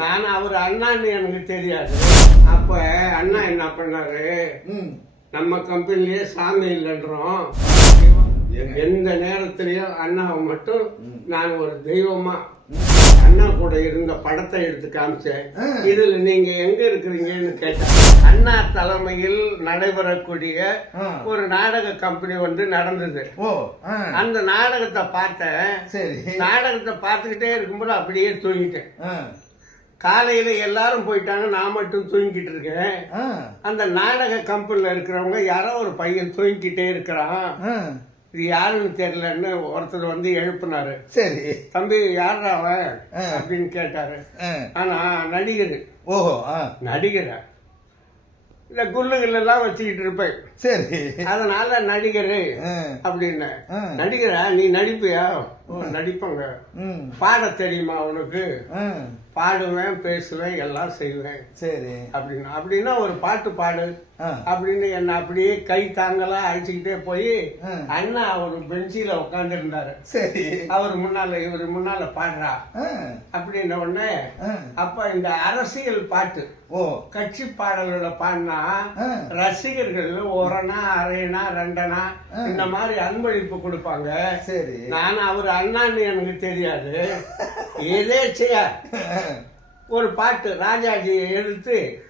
நான் அவர் அண்ணான்னு எனக்கு தெரியாது. அப்ப அண்ணா என்ன பண்ணாரு? நம்ம கம்பெனிலேயே சாமி இல்லைன்றோம்? எந்த நேரத்திலயும் அண்ணாவை மட்டும். நான் ஒரு தெய்வமா அண்ணா கூட இருந்த படத்தை எடுத்து காமிச்சேன். இதுல நீங்க எங்க இருக்கிறீங்கன்னு கேட்டேன் அண்ணா தலைமையில் நடைபெறக்கூடிய. ஒரு நாடக கம்பெனி வந்து நடந்தது. அந்த நாடகத்தை பார்த்தேன். சரி. நாடகத்தை பார்த்துக்கிட்டே இருக்கும்போது அப்படியே தூங்கிட்டேன். காலையில எல்லாரும் போயிட்டாங்க நான் மட்டும் தூங்கிட்டு இருக்கேன். அந்த நாடக கம்பெனில இருக்கிறவங்க யாரோ ஒரு பையன் தூங்கிக்கிட்டே இருக்கிறான். இது யாருன்னு தெரியலன்னு ஒருத்தர் வந்து எழுப்புனாரு. சரி. தம்பி யாரா அவன். அப்படின்னு கேட்டாரு. ஆனா நடிகர். ஓஹோ நடிகரா. இல்ல குல்லுகள் எல்லாம் வச்சுக்கிட்டு இருப்பேன். சரி. அதனால நடிகர் அப்படின்னு. நடிகரா நீ நடிப்பியா? நடிப்பங்க. பாட தெரியுமா உனக்கு? ஆ பாடுவேன் பேசுவேன் எல்லாம் செய்வேன். சரி. அப்படின்னு அப்படின்னா ஒரு பாட்டு பாடு. அப்படின்னு என்ன அப்படியே கை தாங்கலா அழைச்சிக்கிட்டே போய். அண்ணா ஒரு பெஞ்சில உட்கார்ந்து இருந்தாரு சரி. அவர் முன்னால இவர் முன்னால பாடுறா. அப்படின்ன உடனே அப்ப இந்த அரசியல் பாட்டு ஓ. கட்சி பாடல்களை பாடினா. ரசிகர்கள் ஒரணா அரையனா ரெண்டனா. இந்த மாதிரி அன்பளிப்பு கொடுப்பாங்க. சரி. நான் அவர் அண்ணான்னு எனக்கு தெரியாது. எதேச்சையா ஒரு பாட்டு ராஜாஜியை எடுத்து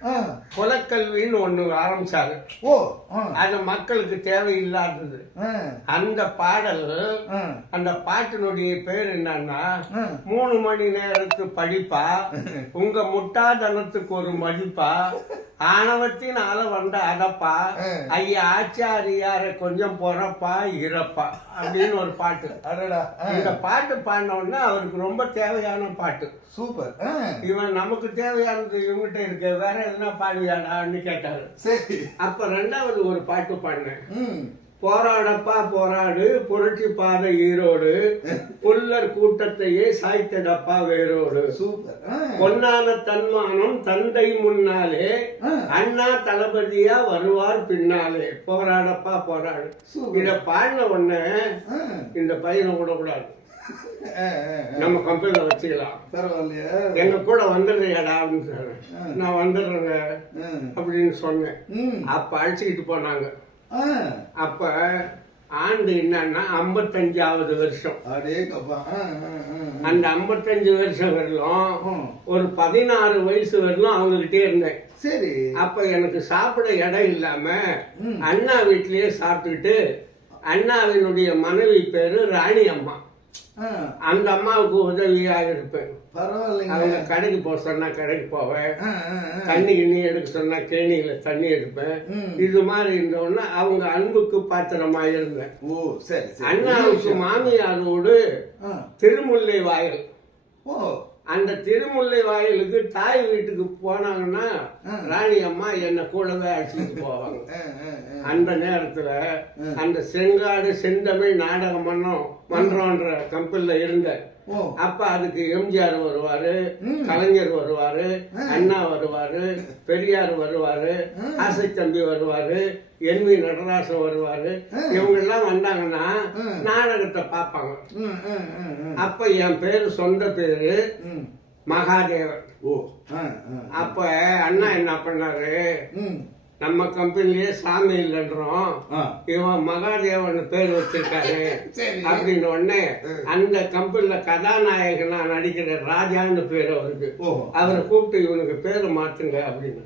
குலக்கல்வின்னு ஒண்ணு ஆரம்பிச்சாரு. ஓ. அது மக்களுக்கு தேவையில்லாதது. அந்த பாடல் அந்த பாட்டினுடைய பேர் என்னன்னா மூணு மணி நேரத்து படிப்பா உங்க முட்டாதனத்துக்கு ஒரு மதிப்பா ஆணவத்தின் ஆள வந்த அதப்பா. ஐயா ஆச்சாரியார கொஞ்சம் பொறப்பா இறப்பா அப்படின்னு ஒரு பாட்டு. இந்த பாட்டு பாடின உடனே அவருக்கு ரொம்ப தேவையான பாட்டு. சூப்பர் இவன் நமக்கு தேவையானது இவங்கிட்ட இருக்கு வேற எதுனா பாடுவியாடான்னு கேட்டாரு. அப்ப ரெண்டாவது ஒரு பாட்டு பாடினேன். போராடப்பா போராடு புரட்சி பாதை ஈரோடு புல்லர் கூட்டத்தையே சாய்த்தடப்பா வேரோடு. பொன்னான தன்மானம் தந்தை முன்னாலே. அண்ணா தளபதியா வருவார் பின்னாலே. போராடப்பா போராடு. இத பாடின உடனே இந்த பையனை விடக்கூடாது. நம்ம கம்பெனில வச்சுக்கலாம். பரவாயில்லையா. எங்க கூட வந்துடுறியாடா அப்படின்னு சொன்னேன். நான் வந்துடுறேங்க. அப்படின்னு சொன்னேன். அப்ப அழைச்சிக்கிட்டு போனாங்க. அப்ப ஆண்டு என்னன்னா ஐம்பத்தஞ்சாவது வருஷம். அந்த ஐம்பத்தஞ்சு வருஷம் வரலும். ஒரு பதினாறு வயசு வரலும் அவங்ககிட்டே இருந்தேன். சரி. அப்ப எனக்கு சாப்பிட இடம் இல்லாம. அண்ணா வீட்லயே சாப்பிட்டுட்டு அண்ணாவினுடைய மனைவி பேரு ராணி அம்மா அந்த அம்மாவுக்கு உதவியா இருப்பேன். அவங்க பரவாயில்லைங்க கடைக்கு போக சொன்னா கடைக்கு போவேன். தண்ணி கிண்ணி எடுக்க சொன்னா கேணியில தண்ணி எடுப்பேன். இது மாதிரி இருந்தோன்னா அவங்க அன்புக்கு பாத்திரமா இருந்தேன். ஓ சரி அண்ணாவுக்கு மாமியாரோடு. திருமுல்லை வாயில். ஓ. அந்த திருமுல்லை வாயிலுக்கு தாய் வீட்டுக்கு போனாங்கன்னா. ராணி அம்மா என்னை கூடவே அழைச்சிட்டு போவாங்க. அந்த நேரத்துல. அந்த செங்காடு செந்தமிழ் நாடக மன்றம் மன்றம்ன்ற கம்பெனில இருந்தேன் ஓ அப்ப அதுக்கு எம்ஜிஆர் வருவாரு. கலைஞர் வருவாரு. அண்ணா வருவாரு பெரியார் வருவாரு ஆ. ஆசை தம்பி வருவாரு என் வி நடராசன் வருவாரு. இவங்க எல்லாம் வந்தாங்கன்னா. நாடகத்தை பார்ப்பாங்க. அப்ப என் பேரு சொந்த பேரு. மகாதேவன் ஓ. அப்ப அண்ணா என்ன பண்ணாரு. நம்ம கம்பெனிலேயே சாமி இல்லைன்றோம். இவன் மகாதேவன் பேர் வச்சிருக்காரு சரி. அப்படின்னு உடனே. அந்த கம்பெனில கதாநாயகனா நடிக்கிற ராஜான்னு பேர் அவருக்கு அவரை கூப்பிட்டு இவனுக்கு பேரை மாத்துங்க அப்படின்னு.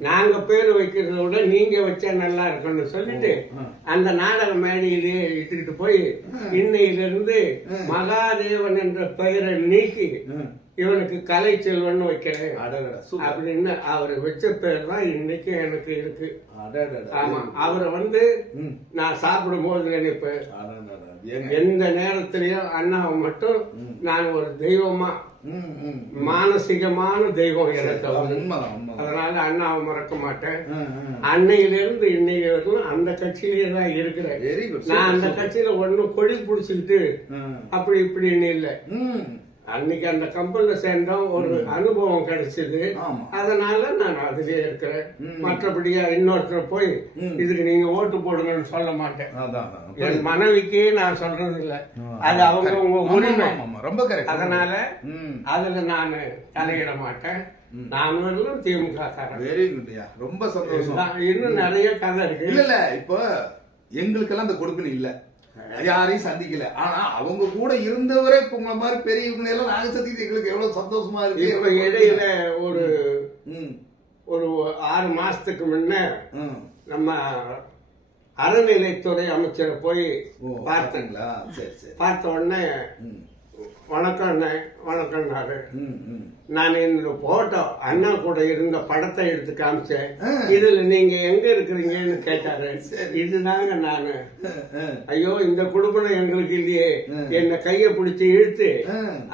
நாங்க பேர் வைக்கிறத விட நீங்க வச்சா நல்லா இருக்கும்னு சொல்லிட்டு. அந்த நாடக மேடையிலேயே இட்டுக்கிட்டு போய் இன்னையிலிருந்து. மகாதேவன் என்ற பெயரை நீக்கி. இவனுக்கு கலை செல்வன் வைக்கிறேன். அப்படின்னு அவர் வச்ச பேர் தான் இன்னைக்கு எனக்கு இருக்கு. ஆமா அவரை வந்து. நான் சாப்பிடும் போது நினைப்பேன்? எந்த நேரத்திலயும் அண்ணாவை மட்டும். நான் ஒரு தெய்வமா. மானசீகமான தெய்வம் எனக்கு. அதனால அண்ணாவை மறக்க மாட்டேன். அன்னையிலிருந்து இன்னைக்கு வரைக்கும் அந்த கட்சியிலேயே தான் இருக்கிறேன். நான் அந்த. கட்சியில ஒண்ணும் கொடி பிடிச்சிக்கிட்டு. அப்படி இப்படின்னு இல்லை. அன்னைக்கு அந்த கம்பெனில சேர்ந்தோம். ஒரு அனுபவம் கிடைச்சது. அதனால நான் அதிலே இருக்கிறேன். மற்றபடியா இன்னொருத்தர் போய். இதுக்கு நீங்க ஓட்டு போடுங்கன்னு சொல்ல மாட்டேன். என். மனைவிக்கே நான் சொல்றது இல்ல அது அவங்க. உங்க உரிமை. ரொம்ப அதனால அதுல நான் தலையிட மாட்டேன். நான் வரலும் திமுக வெரி குட்யா ரொம்ப சந்தோஷம். இன்னும் நிறைய கதை இருக்கு. இல்ல இல்ல. இப்போ எங்களுக்கெல்லாம் அந்த கொடுப்பினை இல்ல. யாரையும் சந்திக்கல. ஆனா அவங்க கூட இருந்தவரே இப்ப உங்களை மாதிரி பெரியவங்களை எல்லாம் நாங்க சந்திக்கிறது எங்களுக்கு எவ்வளவு சந்தோஷமா இருக்கு இப்ப இடையில ஒரு ம், ஒரு ஆறு மாசத்துக்கு முன்ன. நம்ம அறநிலைத்துறை அமைச்சரை போய் சரி பார்த்த உடனே வணக்கம் அண்ணே வணக்கம்னாரு. நான் இந்த போட்டோ அண்ணா கூட இருந்த படத்தை எடுத்து காமிச்சேன். இதுல நீங்க எங்க இருக்கிறீங்கன்னு கேட்டாரு. இதுதாங்க நானு. ஐயோ இந்த குடும்பம் எங்களுக்கு இல்லையே. என்ன கைய பிடிச்சி இழுத்து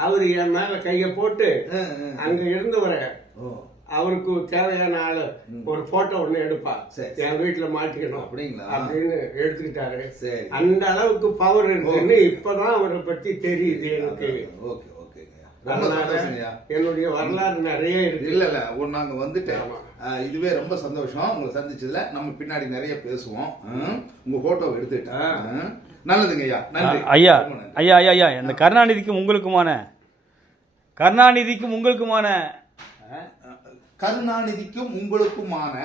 அவரு என் மேல கைய போட்டு. அங்க இருந்தவரை ஓ. அவருக்கு தேவையான ஆளு ஒரு போட்டோ ஒண்ணு எடுப்பா. சரி. என் வீட்டுல மாட்டிக்கணும் அப்படிங்களா? அப்படின்னு எடுத்துக்கிட்டாரு. சரி. அந்த அளவுக்கு பவர் இருக்குன்னு இப்பதான் அவரை பத்தி தெரியுது எனக்கு. ஓகே சந்தோஷங்கய்யா. என்னுடைய வரலாறு நிறைய இருக்கு. இல்ல இல்ல. ஒரு நாங்க வந்துட்டேன் இதுவே ரொம்ப சந்தோஷம். உங்களை சந்திச்சதுல நம்ம பின்னாடி நிறைய பேசுவோம். உங்க போட்டோ எடுத்துக்கிட்டேன் ஹம். நல்லதுங்க ஐயா நன்றி. ஐயா. ஐயா ஐயா ஐயா. இந்த கருணாநிதிக்கும் உங்களுக்குமான கருணாநிதிக்கும் உங்களுக்குமான கருணாநிதிக்கும் உங்களுக்குமான.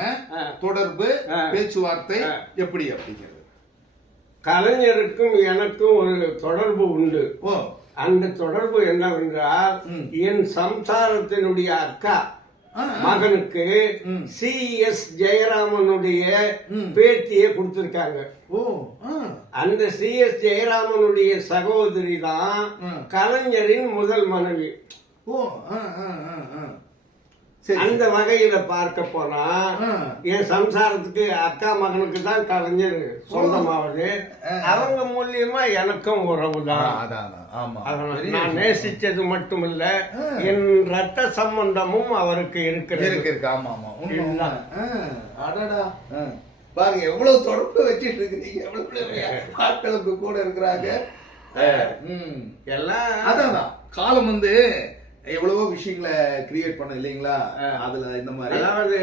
தொடர்பு. பேச்சுவார்த்தை. எப்படி அப்படிங்கிறது கலைஞருக்கும் எனக்கும் ஒரு தொடர்பு உண்டு அந்த தொடர்பு என்னவென்றால். என் சம்சாரத்தினுடைய அக்கா. மகனுக்கு. சி எஸ் ஜெயராமனுடைய. பேத்தியை கொடுத்திருக்காங்க. அந்த சி எஸ் ஜெயராமனுடைய சகோதரி தான். கலைஞரின் முதல் மனைவி ஓ அந்த வகையில பார்க்க போனா. என் சம்சாரத்துக்கு அக்கா மகனுக்கு தான் கலைஞர் சொந்தமாவது. அவங்க மூலியமா எனக்கும் உறவு தான் நான். நேசிச்சது மட்டுமில்ல ஆ. என் ரத்த சம்பந்தமும் அவருக்கு இருக்கிறது. இருக்கு இருக்கு. ஆமா ஆமா. பாருங்க எவ்வளவு தொடர்பு வச்சிட்டு இருக்கிறீங்க எவ்வளவு ஆட்களுக்கு கூட இருக்கிறாங்க. ம். எல்லாம் அதான். காலம் வந்து எவ்வளவோ விஷயங்களை கிரியேட் பண்ண இல்லைங்களா அதுல இந்த மாதிரி அதாவது.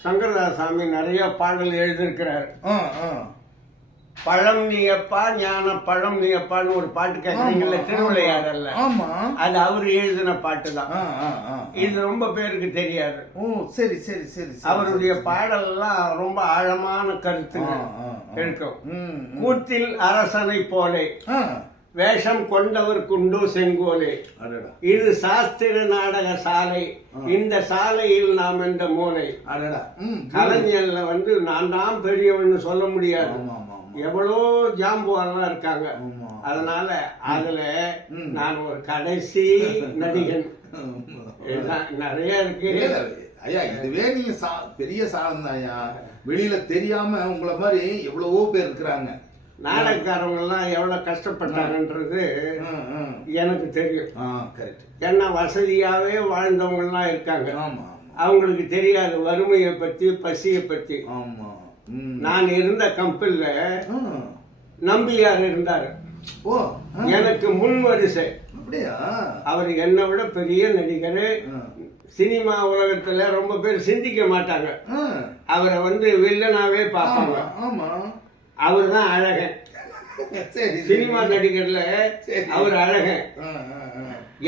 சங்கரதாசாமி நிறைய பாடல் எழுதியிருக்கிறார். பழம் நீயப்பா ஞான பழம் நீயப்பான்னு ஒரு பாட்டு கேட்கறீங்கல்ல திருவிளையாடல்ல அது அவர் எழுதின பாட்டு தான். இது ரொம்ப பேருக்கு தெரியாது ஓ சரி சரி சரி. அவருடைய பாடல்லாம் ரொம்ப ஆழமான கருத்துங்க. இருக்கும். கூத்தில் அரசனை போலே. வேஷம் கொண்டவர் குண்டு செங்கோலே. அடடா. இது சாஸ்திர நாடக சாலை. இந்த சாலையில் நாம் என்ற மூலை அடடா. ம். கலைஞர்ல வந்து நான் தான் பெரியவன்னு சொல்ல முடியாது. எவ்வளோ ஜாம்புவான்லாம் இருக்காங்க. அதனால அதுல. நான் ஒரு கடைசி நடிகன். நிறைய இருக்கு. ஐயா இதுவே நீங்க சா- பெரிய சாதனை ஐயா வெளியில தெரியாம உங்களை மாதிரி எவ்வளவோ பேர் இருக்கிறாங்க. நாடகக்காரங்க எல்லாம் எவ்வளவு கஷ்டப்பட்டாங்கன்றது. எனக்கு தெரியும். ஏன்னா வசதியாவே வாழ்ந்தவங்க எல்லாம் இருக்காங்க அவங்களுக்கு தெரியாது வறுமையை பத்தி பசியை ம். நான் இருந்த கம்பெனில ஆ. நம்பியார் இருந்தார். ஓ. எனக்கு முன் வரிசை. அப்படியா? அவர் என்னை விட பெரிய நடிகர். சினிமா உலகத்துல ரொம்ப பேர் சிந்திக்க மாட்டாங்க. அவரை வந்து வில்லனாவே பார்ப்பாங்க. ஆமா. அவர் தான் அழகன். சினிமா நடிகர்ல. அவர் அழகன்.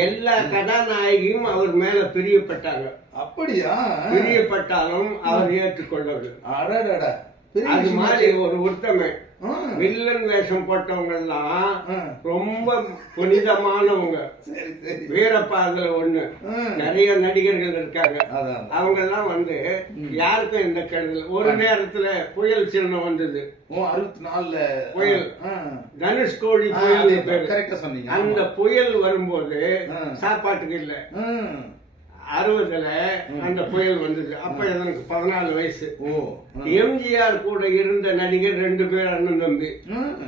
எல்லா கதாநாயகியும் அவர் மேல பிரியப்பட்டாங்க அப்படியா பிரியப்பட்டாலும் அவர் ஏற்றுக்கொள்ளவில்லை அது. மாதிரி ஒரு உத்தமை ஆ. வில்லன் வேஷம் போட்டவங்க எல்லாம் ஆ. ரொம்ப புனிதமானவங்க. வீரப்பா அதுல ஒண்ணு. நிறைய நடிகர்கள் இருக்காங்க. அவங்க எல்லாம் வந்து யாருக்கும் எந்த கெடுதல் ஒரு நேரத்துல புயல் சின்னம் வந்தது. அறுபத்தி நாலுல புயல். தனுஷ்கோடி புயல் அந்த புயல் வரும்போது. சாப்பாட்டுக்கு இல்ல. அறுபதுல அந்த புயல் வந்தது. அப்ப எனக்கு பதினாலு வயசு. ஓ எம்ஜிஆர் கூட இருந்த நடிகர் ரெண்டு பேர் அண்ணன் தம்பி.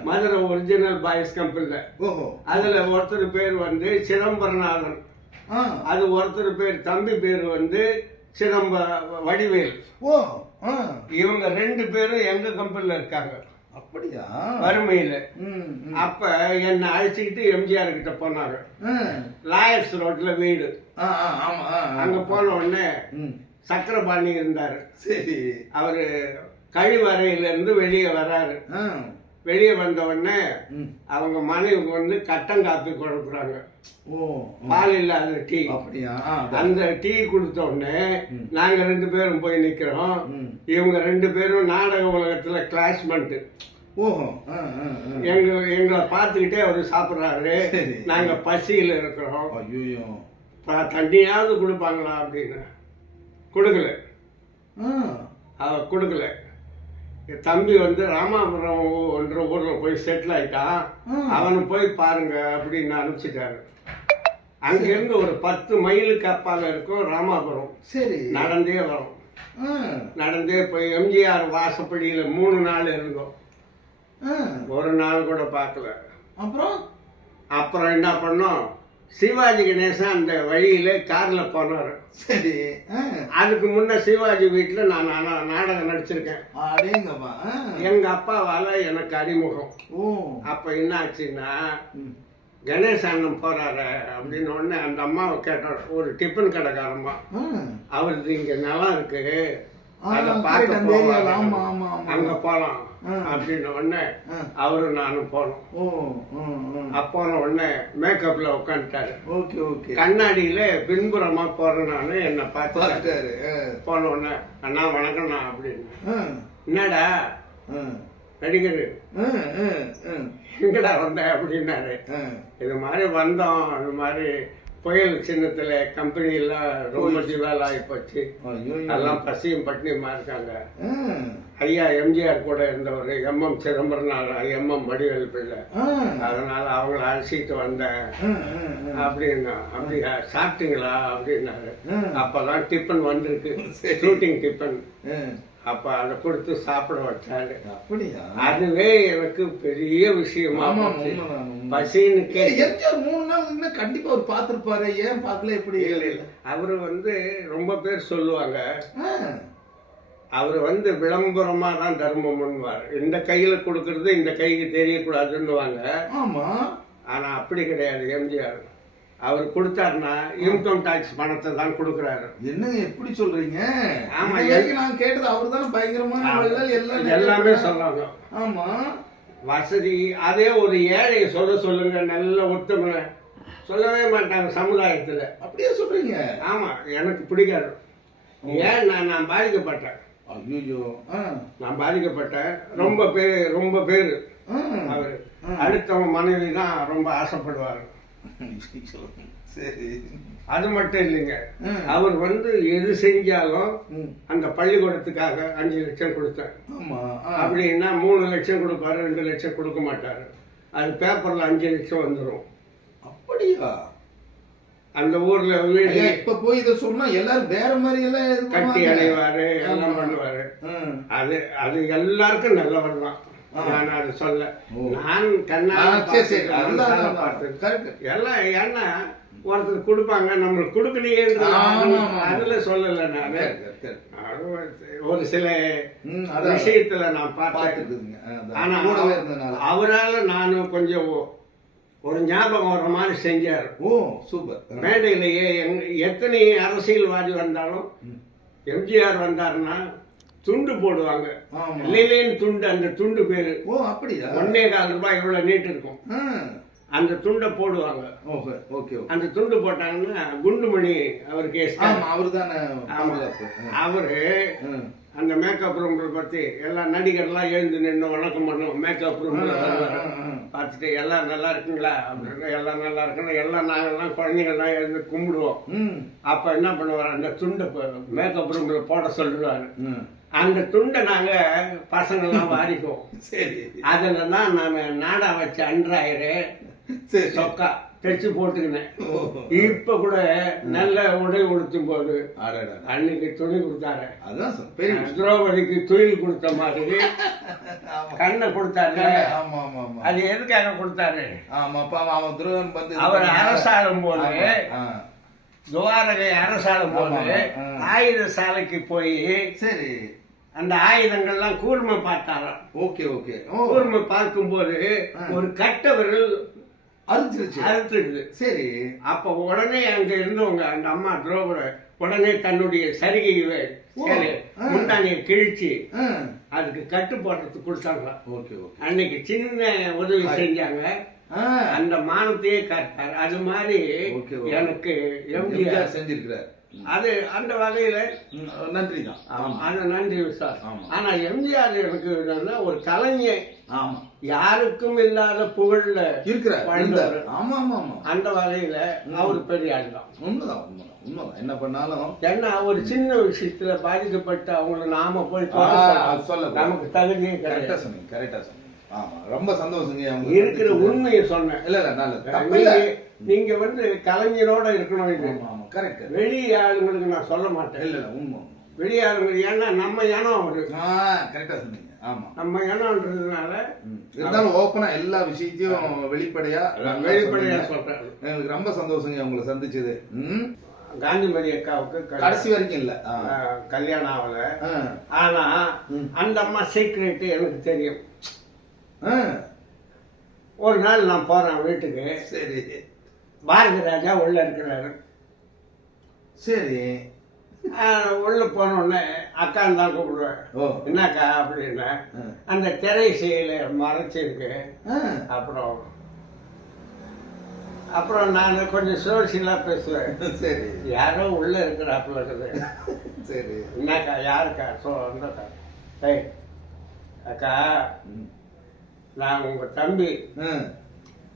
மதுரை ஒரிஜினல் பாய்ஸ் கம்பெனில அதுல ஒருத்தர் பேர் வந்து சிதம்பரநாதன். அது ஒருத்தர் பேர் தம்பி பேர் வந்து சிதம்பர வடிவேல். இவங்க ரெண்டு பேரும் எங்க கம்பெனில இருக்காங்க. அப்படியா வறுமையில. அப்ப என்னை அழைச்சிக்கிட்டு எம்ஜிஆர் கிட்ட போனாங்க. லாயர்ஸ் ரோட்ல வீடு. அங்க போன உடனே. சக்கரபாணி இருந்தாரு சரி அவரு கழிவறையில இருந்து வெளியே வராரு. வெளியே வந்த உடனே. அவங்க மனைவிக்கு வந்து கட்டம் காப்பி கொடுக்குறாங்க. பால் இல்லாத டீ. அந்த டீ கொடுத்த உடனே நாங்க ரெண்டு பேரும் போய் நிக்கிறோம். இவங்க ரெண்டு பேரும் நாடக உலகத்துல கிளாஸ்மெண்ட். எங்க எங்களை பார்த்துக்கிட்டே அவரு சாப்பிடுறாரு. நாங்க பசியில இருக்கிறோம். தண்ணியாவது கொடுப்பாங்களா அப்படின்னு. கொடுக்கல. அவ கொடுக்கல. என் தம்பி வந்து ராமாபுரம் என்ற ஊர்ல போய் செட்டில் ஆயிட்டான். அவனை போய் பாருங்க அப்படின்னு அனுப்பிச்சிட்டாரு. அங்கிருந்து ஒரு பத்து மைலுக்கு அப்பால இருக்கும் ராமாபுரம். சரி. நடந்தே வரும். நடந்தே போய் எம்ஜிஆர் வாசப்படியில மூணு நாள் இருந்தோம். ஒரு நாள் கூட பார்க்கல. அப்புறம்? அப்புறம் என்ன பண்ணோம்? சிவாஜி கணேசன் அந்த வழியில கார்ல போனாரு சரி. அதுக்கு முன்ன சிவாஜி வீட்டுல நான் நாடகம் நடிச்சிருக்கேன் அடேங்கப்பா ஆ. எங்க அப்பாவால எனக்கு அறிமுகம் அப்ப என்ன ஆச்சுன்னா. கணேச அண்ணன் போறாரு அப்படின்னு உடனே அந்த அம்மாவை கேட்டார் ஒரு டிஃபன் கடைக்காரம்மா. அவருக்கு இங்க நிலம் இருக்கு அதை பார்க்க ஆமா. அங்க போலாம் ஆ. அப்படின்னு உடனே. அவரும் நானும் போனோம். அப்போன உடனே மேக்கப்ல உட்காந்துட்டாரு ஓகே ஓகே கண்ணாடியில பின்புறமா போறேன் நானு என்ன பார்த்து பார்த்துட்டாரு. போன உடனே அண்ணா வணக்கம்ண்ணா அப்படின்னு. என்னடா. நடிகர். எங்கடா வந்த அப்படின்னாரு. இது மாதிரி வந்தோம் இது மாதிரி புயல் சின்னத்துல கம்பெனி எல்லாம் ரொம்ப திவால் ஆகி போச்சு ஐயோ. எல்லாம் பசியும் பட்டினியுமா இருக்காங்க. ஐயா எம்ஜிஆர் கூட இருந்தவர் எம்எம் சிதம்பரனார் எம்எம் வடிவேல் பிள்ளை. அதனால அவங்கள அழைச்சிட்டு வந்தேன். அப்படின்னா அப்படியா சாப்பிட்டீங்களா அப்படின்னாரு. அப்பதான் டிஃபன் வந்திருக்கு ஷூட்டிங் டிஃபன். அப்ப அதை கொடுத்து சாப்பிட வச்சாரு அதுவே எனக்கு பெரிய விஷயமா. பசின்னு எம்ஜிஆர் மூணு நாள் கண்டிப்பா அவர் பார்த்திருப்பாரு ஏன் பார்க்கல எப்படி. அவரு வந்து ரொம்ப பேர் சொல்லுவாங்க. அவர் வந்து விளம்பரமா தான் தர்மம் பண்ணுவார். இந்த கையில கொடுக்கறது இந்த கைக்கு தெரியக்கூடாதுன்னுவாங்க. ஆமா. ஆனா அப்படி கிடையாது எம்ஜிஆர். அவர் கொடுத்தாருன்னா இன்கம் டாக்ஸ் பணத்தை தான் கொடுக்கறாரு. என்னங்க எப்படி சொல்றீங்க? ஆமா, வரைக்கும் நான் கேட்டது அவர் தானே பயங்கரமான எல்லாம் எல்லாமே சொல்றாங்க. ஆமா. வசதி அதே ஒரு ஏழையை சொல்ல சொல்லுங்க நல்ல ஒத்துமை. சொல்லவே மாட்டாங்க சமுதாயத்துல. அப்படியே சொல்றீங்க. ஆமா எனக்கு பிடிக்காது. ஏன் நான் நான் பாதிக்கப்பட்டேன். ஐயோ நான் பாதிக்கப்பட்டேன். ரொம்ப பேர் ரொம்ப பேர். அவர். அடுத்தவன் மனைவி தான் ரொம்ப ஆசைப்படுவார். சரி. அது மட்டும் இல்லைங்க. அவர் வந்து எது செஞ்சாலும். அந்த பள்ளிக்கூடத்துக்காக அஞ்சு லட்சம் கொடுத்தார். அப்படின்னா மூணு லட்சம் கொடுப்பாரு ரெண்டு லட்சம் கொடுக்க மாட்டாரு. அது பேப்பர்ல அஞ்சு லட்சம் வந்துடும் அப்படியா? அந்த ஊர்ல வீடு இப்ப போய் இத சொன்னா எல்லாரும் வேற மாதிரி எல்லாம் கட்டி. அடைவாரு எல்லாம். பண்ணுவாரு. அது அது எல்லாருக்கும் நல்லவர் தான் நான் அது சொல்ல. நான் கண்ணால correct. எல்லாம் ஏன்னா ஒருத்தர் கொடுப்பாங்க நம்மளுக்கு கொடுக்கலையேன்ற. அதுல சொல்லல நானு ஒரு சில. விஷயத்துல நான். அதான். ஆனா. அவரால நானும் கொஞ்சம் ஒரு ஞாபகம் வர்ற மாதிரி செஞ்சார். ஓ சூப்பர். மேடையிலேயே எத்தனை அரசியல்வாதி வந்தாலும் எம்ஜிஆர் வந்தாருன்னா துண்டு போடுவாங்க. லிலின் துண்டு அந்த துண்டு பேரு. ஓ அப்படியா? ஒன்னே கால் ரூபாய் இவ்வளவு நீட்டு இருக்கும். அந்த துண்டை போடுவாங்க. Okay okay. அந்த துண்டு போட்டாங்கன்னா குண்டுமணி அவருக்கு எஸ்டா ஆமா அவரு தானே அவரு. அந்த மேக்கப் ரூம்ல பத்தி எல்லா நடிகர்லாம் எழுந்து நின்று வணக்கம் பண்ணுவோம் மேக்கப் ஆ. பார்த்துட்டு எல்லாம் நல்லா இருக்குங்களா? அப்படின்னு எல்லாம் நல்லா இருக்குன்னு எல்லாம் நாங்கெல்லாம் குழந்தைங்கள்லாம் எழுந்து கும்பிடுவோம். அப்ப என்ன பண்ணுவார்? அந்த துண்டை மேக்கப் ரூம்ல போட சொல்லுவாரு. அந்த துண்டை நாங்க பசங்கெல்லாம் வாரிக்குவோம். சரி. அதுல தான் நான் நாடா வச்ச அன்றாயிரு சரி. சொக்கா. தைச்சு போட்டுக்கினேன். இப்ப கூட நல்ல உடை உடுத்தும் போது. அன்னைக்கு துணி கொடுத்தாரு. திரௌபதிக்கு துயில் கொடுத்த மாதிரி. கண்ணை கொடுத்தாரு ஆமா ஆமா ஆமா அது எதுக்காக கொடுத்தாரு அவர். அரசாளும் போது. துவாரகை அரசாளும் போது. ஆயுத சாலைக்கு போய் சரி அந்த ஆயுதங்கள்லாம் கூர்மை பார்த்தாராம் ஓகே ஓகே கூர்மை பார்க்கும்போது ஒரு கட்ட விரல் அறுத்துருச்சு. அறுத்துடுது சரி அப்ப உடனே அங்க இருந்தவங்க அந்த அம்மா துரோபர உடனே தன்னுடைய சரிகை. முந்தானியை கிழிச்சு. அதுக்கு கட்டு போடுறதுக்கு கொடுத்தாங்க. Okay okay. அன்னைக்கு சின்ன உதவி செஞ்சாங்க. அந்த மானத்தையே காட்டார் அது மாதிரி. எனக்கு எம்ஜிஆர் செஞ்சிருக்கிறார். அது அந்த வகையில நன்றி தான் ஆமா அது நன்றி சார். ஆமா. ஆனா எம்ஜிஆர் எனக்கு ஒரு கலைஞர். ஆமா. யாருக்கும் இல்லாத புகழ்ல இருக்கிறார் வாழ்ந்தவர். ஆமா ஆமா ஆமா அந்த வகையில அவர் பெரிய ஆள் தான். உண்மைதான் உண்மைதான் உண்மைதான். என்ன பண்ணாலும் ஏன்னா ஒரு சின்ன விஷயத்துல பாதிக்கப்பட்டு அவங்கள நாம போய் சொல்ல. நமக்கு தகுதியே கரெக்டா சொன்னீங்க கரெக்டா சொன்னீங்க. ஆமா ரொம்ப சந்தோஷங்க அவங்க இருக்கிற உண்மையை சொன்னேன். இல்ல இல்ல நல்லது. நீங்க வந்து கலைஞரோட இருக்கணும் கரெக்ட் வெளி ஆளுங்களுக்கு நான் சொல்ல மாட்டேன். இல்ல இல்ல உண்மை. வெளி ஏன்னா நம்ம இனம் அவரு. ஆ கரெக்டா சொன்னீங்க. நம்ம இனம்ன்றதுனால ம். இருந்தாலும் ஓப்பனா எல்லா விஷயத்தையும் வெளிப்படையா வெளிப்படையா. சொல்றேன். எங்களுக்கு ரொம்ப சந்தோஷங்க உங்களை சந்திச்சது. ம். காந்திமதி அக்காவுக்கு கடைசி வரைக்கும் இல்ல. கல்யாணம் ஆகல. ஆ. ஆனா. அந்த அம்மா சீக்ரெட் எனக்கு தெரியும். ஒரு நாள் நான் போறேன் வீட்டுக்கு. சரி. பாரதி ராஜா உள்ள இருக்கிறாரு. சரி. உள்ள போன உடனே அக்கான்னு தான் கூப்பிடுவேன் ஓ. என்னக்கா? அப்படின்னா. அந்த திரை செயல மறைச்சிருக்கு. அப்புறம் அப்புறம் நான் கொஞ்சம் சோசியலா பேசுவேன். சரி. யாரோ உள்ள இருக்கிறாப்புல இருக்குது. சரி. என்னக்கா? யாருக்கா? சோ அந்தக்கா ஏய் அக்கா. நான் உங்க தம்பி.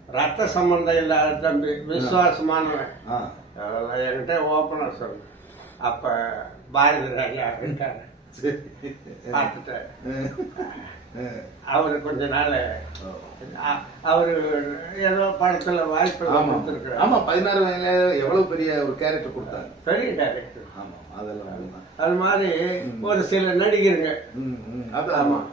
ரத்த சம்பந்தம் இல்லாத தம்பி. விசுவாசமானவன். அதெல்லாம் என்கிட்ட ஓப்பனா சொல்லு. அப்ப பாரதி ராஜா இருக்காரு. ஆ. அவரு கொஞ்ச நாள் அவரு ஏதோ படத்துல வாய்ப்பு கொடுத்துருக்காரு ஆமா. பதினாறு வயதுல எவ்வளவு பெரிய ஒரு கேரக்டர் கொடுத்தாங்க பெரிய டைரக்டர் ஆமா அதெல்லாம். அது மாதிரி ஒரு சில நடிகருங்க ஆமா.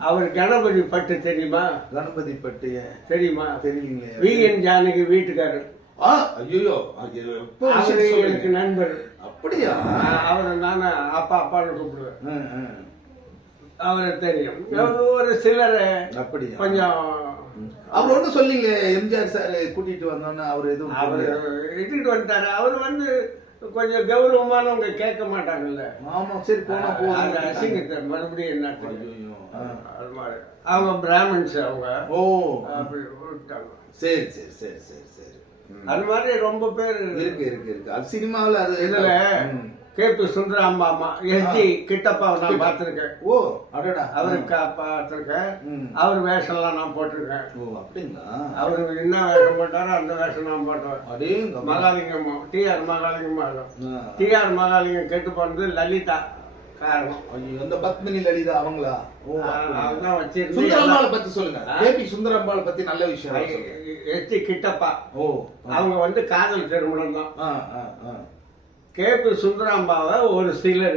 அவர் கணபதி பட்டு தெரியுமா? கணபதி பட்டிய தெரியுமா? தெரியலீங்களே. வி என் ஜானகி வீட்டுக்காரர். ஆ ஐயோ எனக்கு? நண்பர். அப்படியா? அவரை நான் அப்பா அப்பான்னு கூப்பிடுவேன். அவரை தெரியும். ஒரு சிலர் அப்படியா? கொஞ்சம் அவர் ஒன்றும் சொல்லீங்க எம்ஜிஆர் சார் கூட்டிட்டு வந்தோன்னு அவர் எதுவும் அவர். இட்டுட்டு வந்துட்டாரு. அவர் வந்து கொஞ்சம் கௌரவமானவங்க கேட்க மாட்டாங்கல்ல. ஆமா சரி போனா போதும். அசிங்கத்தை மறுபடியும் என்ன. அது மாதிரி. அவங்க பிராமின்ஸ் அவங்க. ஓ. அப்படி விட்டாங்க. சரி சரி சரி சரி சரி. அது மாதிரி ரொம்ப பேர் இருக்கு இருக்கு இருக்கு. அது சினிமாவில் அது இதுல ம். கே பி சுந்தராம்மா அம்மா எஸ்டி கிட்டப்பாவை நான் பார்த்திருக்கேன். ஓ அடடா. அவருக்கு பார்த்திருக்கேன். அவர் வேஷம்லாம் நான் போட்டிருக்கேன். ஓ அப்படிங்களா? அவரு என்ன வேஷம் போட்டாரோ அந்த வேஷம் நான் போட்டேன் அடேங்க மகாலிங்கம்மா டிஆர் மகாலிங்கம்மா. டிஆர் மகாலிங்கம் கெட்டு போனது லலிதா. அந்த பத்மினி லலிதா அவங்களா? சுந்தரம்பாளை பத்தி சொல்லுங்க. கேபி சுந்தரம்பாளை பத்தி நல்ல விஷயம். எஸ்டி கிட்டப்பா. ஓ அவங்க வந்து காதல் திருமணம் தான். ஆ ஆ ஆ. கே பி சுந்தராம்பாவை ஒரு சிலர்.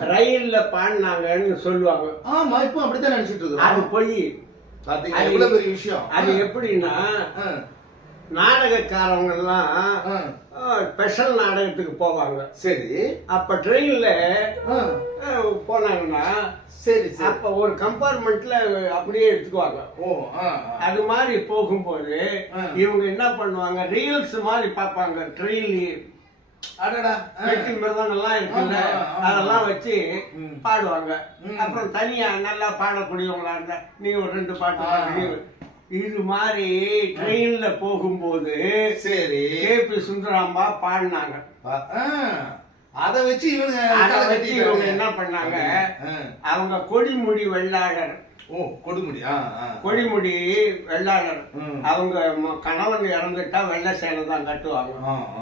ரயில்ல பாடினாங்கன்னு சொல்லுவாங்க. ஆமா இப்போ அப்படித்தான் நினைச்சிட்டு அது பொய். அது- எவ்வளவு பெரிய விஷயம்? அது எப்படின்னா நாடகக்காரவங்க எல்லாம். ஸ்பெஷல் நாடகத்துக்கு போவாங்க சரி அப்ப ட்ரெயின்ல போனாங்கன்னா சரி சரி அப்ப ஒரு கம்பார்ட்மெண்ட்ல அப்படியே எடுத்துக்குவாங்க ஓ. அது மாதிரி போகும்போது. இவங்க என்ன பண்ணுவாங்க ரீல்ஸ் மாதிரி பார்ப்பாங்க ட்ரெயின்லயே அடடா ஆ. வெட்டி மிருதங்கள்லாம் இருக்குல்ல. அதெல்லாம் வச்சு. பாடுவாங்க. அப்புறம் தனியா நல்லா பாடக்கூடியவங்களா இருந்தா நீ ஒரு ரெண்டு பாட்டு ஆ. இது மாதிரி ட்ரெயின்ல போகும்போது சரி. கே பி சுந்தராம்பா பாடினாங்க. அத வச்சு இவங்க அதை வச்சு. இவங்க என்ன பண்ணாங்க. அவங்க கொடிமுடி வெள்ளாளர். ஓ கொடுமுடி. கொடிமுடி வெள்ளாளர். அவங்க கணவன் இறந்துட்டா வெள்ளை சேலை தான் கட்டுவாங்க.